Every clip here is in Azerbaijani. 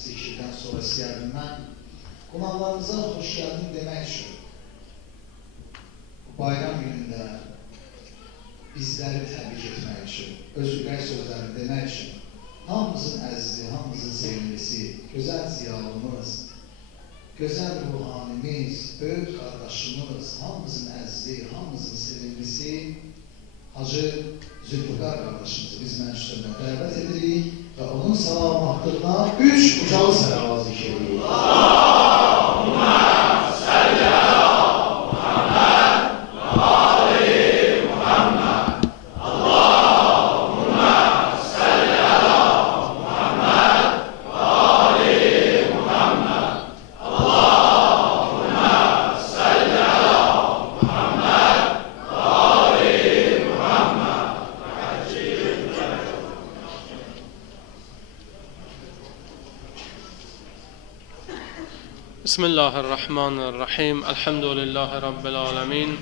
zikirdən sonra istəyərdim mən qonaqlarımıza xoş gəldin demək üçün bu bayram günündə bizləri təbrik etmək üçün, öz ürək sözlərini demək üçün hamımızın əzizi, hamımızın sevimlisi, gözəl ziyalımız, gözəl ruhanimiz, böyük qardaşımız, hamımızın əzizi, hamımızın sevimlisi Hacı Zülfüqar qardaşımızı biz məncüsünə dəvət edirik və onun salamatlığına 3 ucalı sələvat zikr edirik. Allahümmə səlli ələ Muhammed və ali Muhammed. Allahümmə səlli ələ Muhammed və ali Muhammed. Allahümmə səlli ələ Muhammed və ali Muhammed. Bismillahirrahmanirrahim. Elhamdülillahi Rabbil alemin.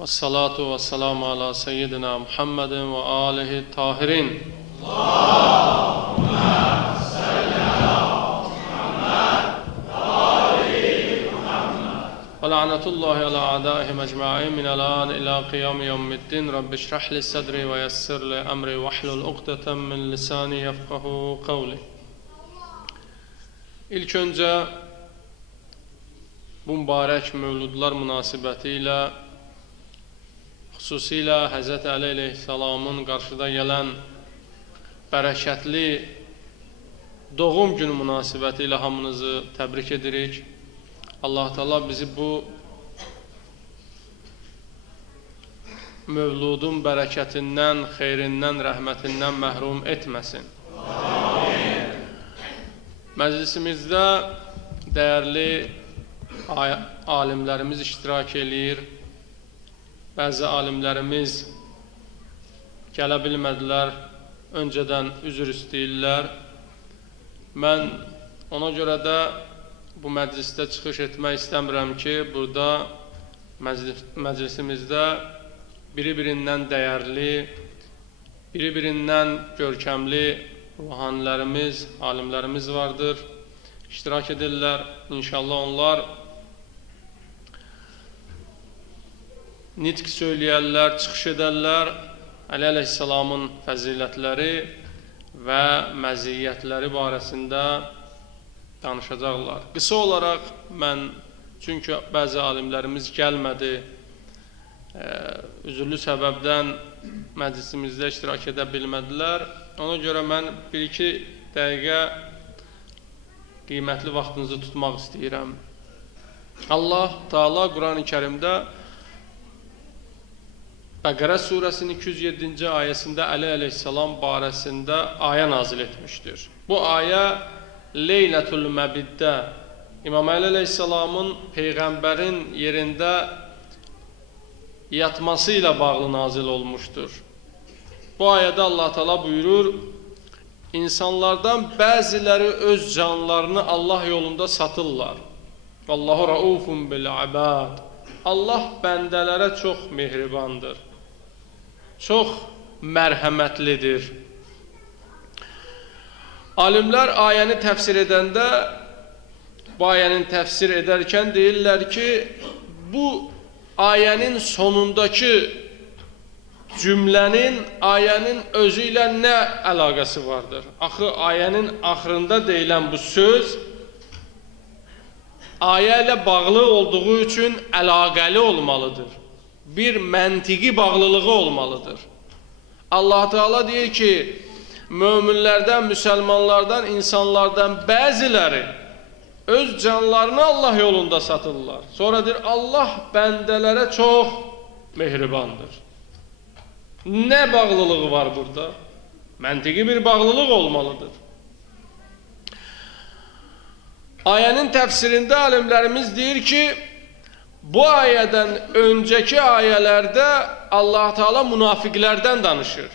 Vessalatu vesselamu ala seyyidina Muhammedin ve alihi tahirin. Allahümme salli ala Muhammed ve ali Muhammed. Ve la'natullahi ala a'daihim ecma'in min al-an ila qiyam yevmiddin. Rabbi şrah li sadri ve yessir li emri ve hlul uqdeten min lisani yefqahu qavli. İlk öncə bu mübarək mövludlar münasibəti ilə xüsusilə Həzrət Əli əleyhissalamın qarşıda gələn bərəkətli doğum günü münasibəti ilə hamınızı təbrik edirik. Allah Teala bizi bu mövludun bərəkətindən, xeyrindən, rəhmətindən məhrum etməsin. Məclisimizdə dəyərli alimlərimiz iştirak edir. Bəzi alimlərimiz gələ bilmədilər, öncədən üzr istəyirlər. Mən ona görə də bu məclisdə çıxış etmək istəmirəm ki, burada məclisimizdə biri-birindən dəyərli, biri-birindən görkəmli ruhanilərimiz, alimlərimiz vardır, iştirak edirlər. İnşallah onlar nitq söyləyərlər, çıxış edərlər, Əli əleyhissalamın fəzilətləri və məziyyətləri barəsində danışacaqlar. Qısa olaraq mən, çünki bəzi alimlərimiz gəlmədi, üzürlü səbəbdən məclisimizdə iştirak edə bilmədilər. Ona görə mən 1-2 dəqiqə qiymətli vaxtınızı tutmaq istəyirəm. Allah Teala Quran-ı Kərimdə Bəqərə surəsinin 207-ci ayəsində Əli əleyhissalam barəsində ayə nazil etmişdir. Bu ayə Leylətul Məbiddə İmam Əli əleyhissalamın Peyğəmbərin yerində yatması ilə bağlı nazil olmuşdur. Bu ayədə Allah Teala buyurur, insanlardan bəziləri öz canlarını Allah yolunda satırlar. Vallahu raufun bil ibad. Allah bəndələrə çox mehribandır, çox mərhəmətlidir. Alimlər ayəni təfsir edəndə, bu ayənin təfsir edərkən deyirlər ki, bu ayənin sonundakı cümlənin ayənin özü ilə nə əlaqəsi vardır? Axı ayənin axırında deyilən bu söz ayə ilə bağlı olduğu üçün əlaqəli olmalıdır. Bir məntiqi bağlılığı olmalıdır. Allah Teala deyir ki, möminlərdən, müsəlmanlardan, insanlardan bəziləri öz canlarını Allah yolunda satırlar. Sonra deyir, Allah bəndələrə çox mehribandır. Nə bağlılığı var burada? Məntiqi bir bağlılıq olmalıdır. Ayənin təfsirində alimlərimiz deyir ki, bu ayədən öncəki ayələrdə Allah Teala münafiqlərdən danışır.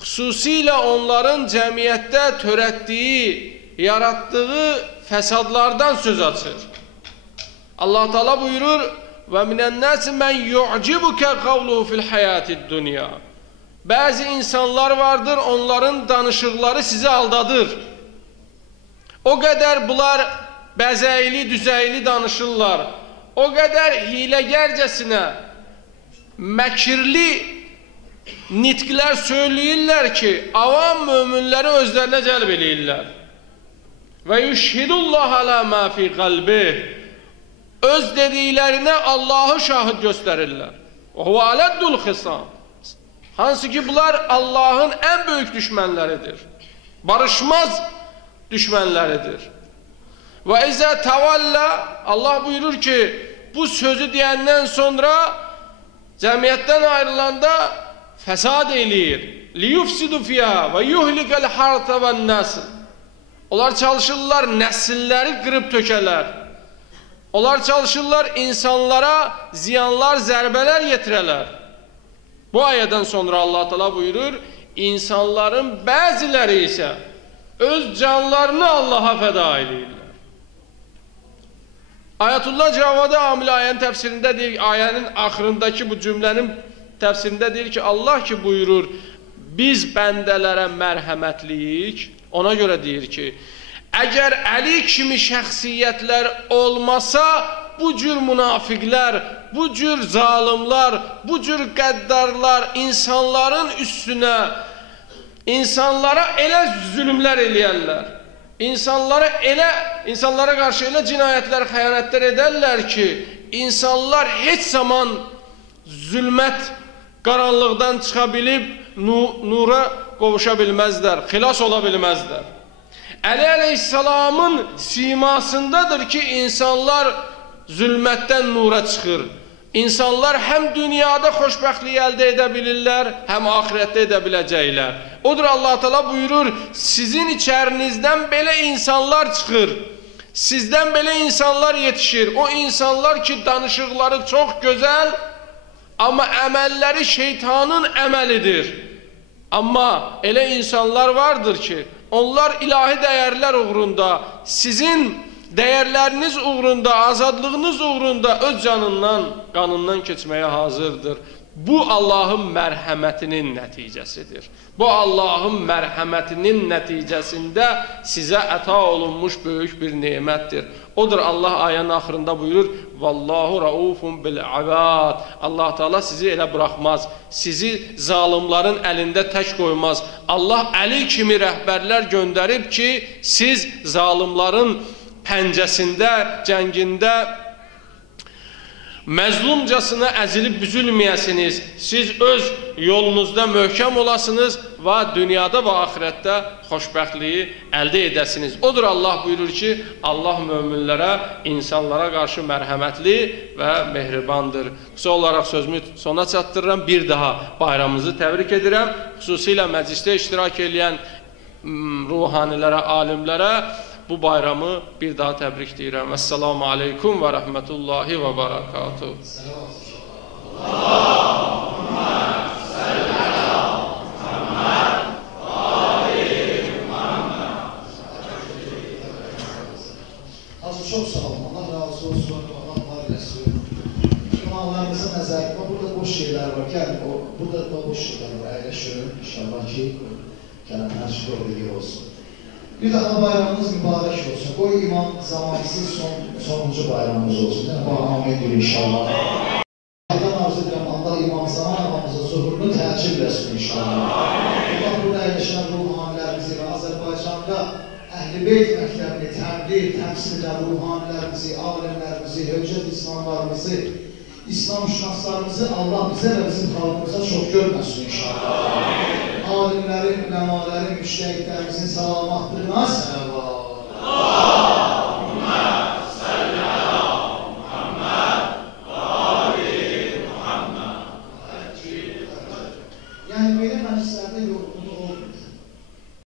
Xüsusilə onların cəmiyyətdə törətdiyi, yaratdığı fəsadlardan söz açır. Allah Teala buyurur, və minənnəsi mən yu'cibukə qavluhu fil həyatid dünya. Bəzi insanlar vardır, onların danışıqları sizi aldadır. O qədər bunlar bəzəyli, düzəyli danışırlar. O qədər hiləgərcəsinə məkirli nitqlər söyləyirlər ki, avam möminləri özlərinə cəlb eləyirlər. Və yüşhidullah alə mə fi qalbih. Öz dediklərinə Allahı şahid göstərirlər. Və huvə ələddul xisam. Hansı ki, bunlar Allahın ən böyük düşmənləridir. Barışmaz düşmənləridir. Və izə təvəllə, Allah buyurur ki, bu sözü deyəndən sonra cəmiyyətdən ayrılanda fəsad eləyir. Liyufsidu fiyhə və yuhlikəl harta və nəsl. Onlar çalışırlar nəsilləri qırıb tökələr. Onlar çalışırlar insanlara ziyanlar, zərbələr yetirələr. Bu ayədən sonra Allah Teala buyurur, insanların bəziləri isə öz canlarını Allaha fəda edirlər. Ayətullah Cavadi Amil ayənin təfsirində deyir, ayənin axırındakı bu cümlənin təfsirində deyir ki, Allah ki buyurur, biz bəndələrə mərhəmətliyik, ona görə deyir ki, əgər Əli kimi şəxsiyyətlər olmasa, bu cür münafiqlər, bu cür zalimlar, bu cür qəddarlar insanların üstünə, insanlara elə zülümlər eləyərlər. İnsanlara qarşı elə cinayətlər, xəyanətlər edərlər ki, insanlar heç zaman zülmət, qaranlıqdan çıxa bilib, nura qovuşa bilməzlər, xilas ola bilməzlər. Əli əleyhissalamın simasındadır ki, insanlar zülmətdən nura çıxır. İnsanlar həm dünyada xoşbəxtlik əldə edə bilirlər, həm axirətdə edə biləcəklər. Odur Allah Teala buyurur, sizin içərinizdən belə insanlar çıxır, sizdən belə insanlar yetişir. O insanlar ki, danışıqları çox gözəl, amma əməlləri şeytanın əməlidir. Amma elə insanlar vardır ki, onlar ilahi dəyərlər uğrunda, sizin dəyərləriniz uğrunda, azadlığınız uğrunda öz canından, qanından keçməyə hazırdır. Bu Allahın mərhəmətinin nəticəsidir. Bu Allahın mərhəmətinin nəticəsində sizə əta olunmuş böyük bir nemətdir. Odur Allah ayənin axırında buyurur, Vallahu raufun bil ibad. Allah Teala sizi elə buraxmaz, sizi zalimların əlində tək qoymaz. Allah Əli kimi rəhbərlər göndərib ki, siz zalimların pəncəsində, cəngində məzlumcasına əzilib büzülməyəsiniz, siz öz yolunuzda möhkəm olasınız və dünyada və axirətdə xoşbəxtliyi əldə edəsiniz. Odur Allah buyurur ki, Allah möminlərə, insanlara qarşı mərhəmətli və mehribandır. Qısa olaraq sözümü sona çatdırıram, bir daha bayramımızı təbrik edirəm. Xüsusilə məclisdə iştirak edən ruhanilərə, alimlərə bu bayramı bir daha təbrik deyirəm. Əssalamu aleykum və rəhmətullahi və barakatuhu. Allahümmə səlli ələ Muhamməd və ali Muhamməd. Azı çox sağ olun. Allah razı olsun. Allah var eləsin. İmamlarımızın nəzərində burada boş şeylər var. Gəlin, burada boş şeylər var. Əyləşin. İnşallah ki, gəlin hər şey doğru olsun. Bir daha bayramınız mübarək olsun. Qoy imam zamansız sonuncu bayramımız olsun. Baham edir inşallah. Allah'dan arzu edirəm, Allah imam zaman amamıza zuhurunu təcib etsin inşallah. Allah burada əyləşən ruhanilərimizi və Azərbaycanda Əhl-i Beyt məktəbini təbliğ, təmsil edən ruhanilərimizi, alimlərimizi, hövcət İslamlarımızı, İslamşünaslarımızı Allah bizə və bizim xalqımıza çox görməsin inşallah. Alimlərin, üləmalərin, müştəhidlərimizin salamatlığına sələvat.